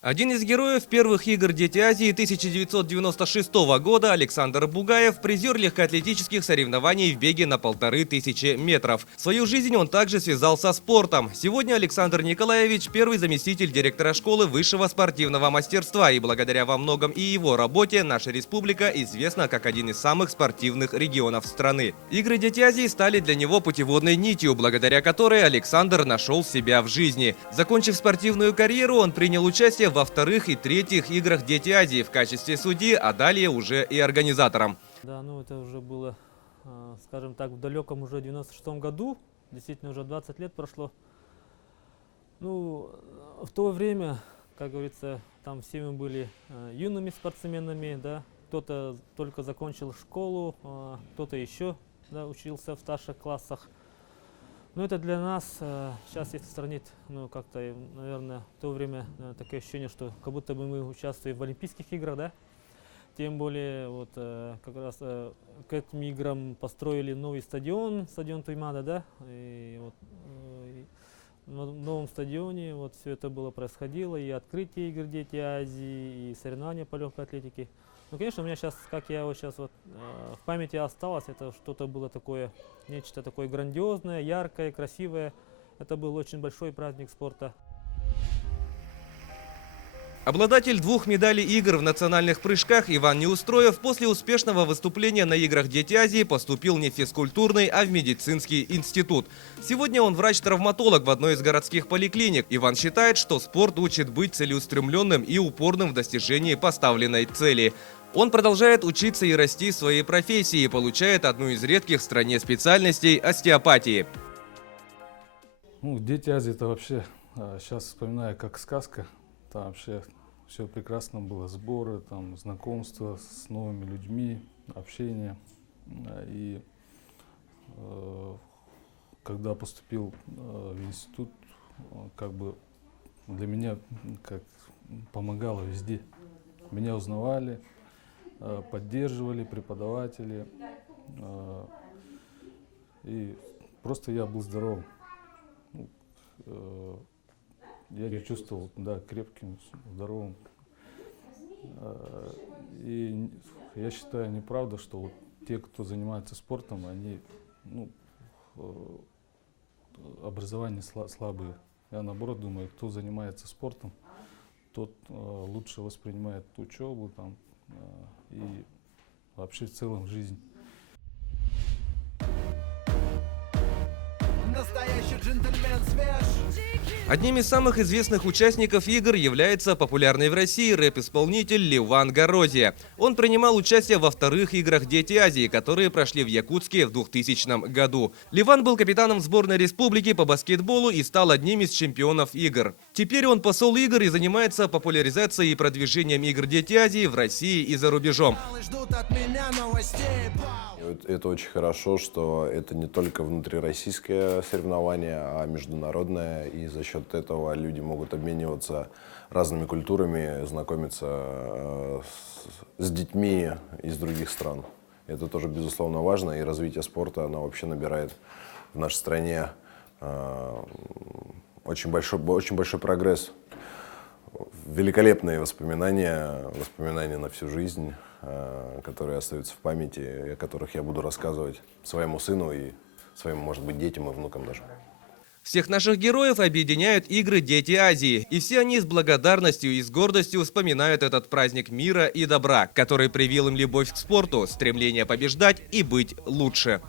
Один из героев первых игр «Дети Азии» 1996 года, Александр Бугаев, призер легкоатлетических соревнований в беге на 1500 метров. Свою жизнь он также связал со спортом. Сегодня Александр Николаевич – первый заместитель директора школы высшего спортивного мастерства, и благодаря во многом и его работе наша республика известна как один из самых спортивных регионов страны. Игры «Дети Азии» стали для него путеводной нитью, благодаря которой Александр нашел себя в жизни. Закончив спортивную карьеру, он принял участие во вторых и третьих играх «Дети Азии» в качестве судьи, а далее уже и организатором. Да, ну это уже было, скажем так, в далеком уже 96-м году, действительно уже 20 лет прошло. Ну, в то время, как говорится, там все мы были юными спортсменами, да, кто-то только закончил школу, кто-то еще, да, учился в старших классах. Но это для нас, сейчас если сравнить, ну как-то, наверное, в то время такое ощущение, что как будто бы мы участвуем в Олимпийских играх, да? Тем более, вот как раз к этим играм построили новый стадион Туймада, да? И вот на новом стадионе вот все это было происходило, и открытие игр «Дети Азии», и соревнования по легкой атлетике. Ну, конечно, у меня сейчас, как я вот сейчас вот в памяти осталось, это что-то было такое, нечто такое грандиозное, яркое, красивое. Это был очень большой праздник спорта. Обладатель 2 медалей игр в национальных прыжках Иван Неустроев после успешного выступления на играх «Дети Азии» поступил не в физкультурный, а в медицинский институт. Сегодня он врач-травматолог в одной из городских поликлиник. Иван считает, что спорт учит быть целеустремленным и упорным в достижении поставленной цели. Он продолжает учиться и расти в своей профессии и получает одну из редких в стране специальностей – остеопатии. Ну, «Дети Азии» — это вообще, сейчас вспоминаю, как сказка. Там вообще все прекрасно было, сборы, там, знакомства с новыми людьми, общение. И когда поступил в институт, как бы для меня как помогало везде. Меня узнавали, поддерживали преподаватели. И просто я был здоровым. Я не чувствовал, да, крепким, здоровым. И я считаю, неправда, что вот те, кто занимается спортом, они, ну, образование слабые. Я наоборот думаю, кто занимается спортом, тот лучше воспринимает учебу там, и вообще в целом жизнь. Настоящий джентльмен свеж. Одним из самых известных участников игр является популярный в России рэп-исполнитель Ливан Горозия. Он принимал участие во вторых играх «Дети Азии», которые прошли в Якутске в 2000 году. Ливан был капитаном сборной республики по баскетболу и стал одним из чемпионов игр. Теперь он посол игр и занимается популяризацией и продвижением игр «Дети Азии» в России и за рубежом. Это очень хорошо, что это не только внутрироссийское соревнование, а международное. И за счет этого люди могут обмениваться разными культурами, знакомиться с детьми из других стран. Это тоже, безусловно, важно. И развитие спорта, оно вообще набирает в нашей стране очень большой прогресс. Великолепные воспоминания на всю жизнь, которые остаются в памяти, о которых я буду рассказывать своему сыну и своим, может быть, детям и внукам даже. Всех наших героев объединяют игры «Дети Азии». И все они с благодарностью и с гордостью вспоминают этот праздник мира и добра, который привил им любовь к спорту, стремление побеждать и быть лучше.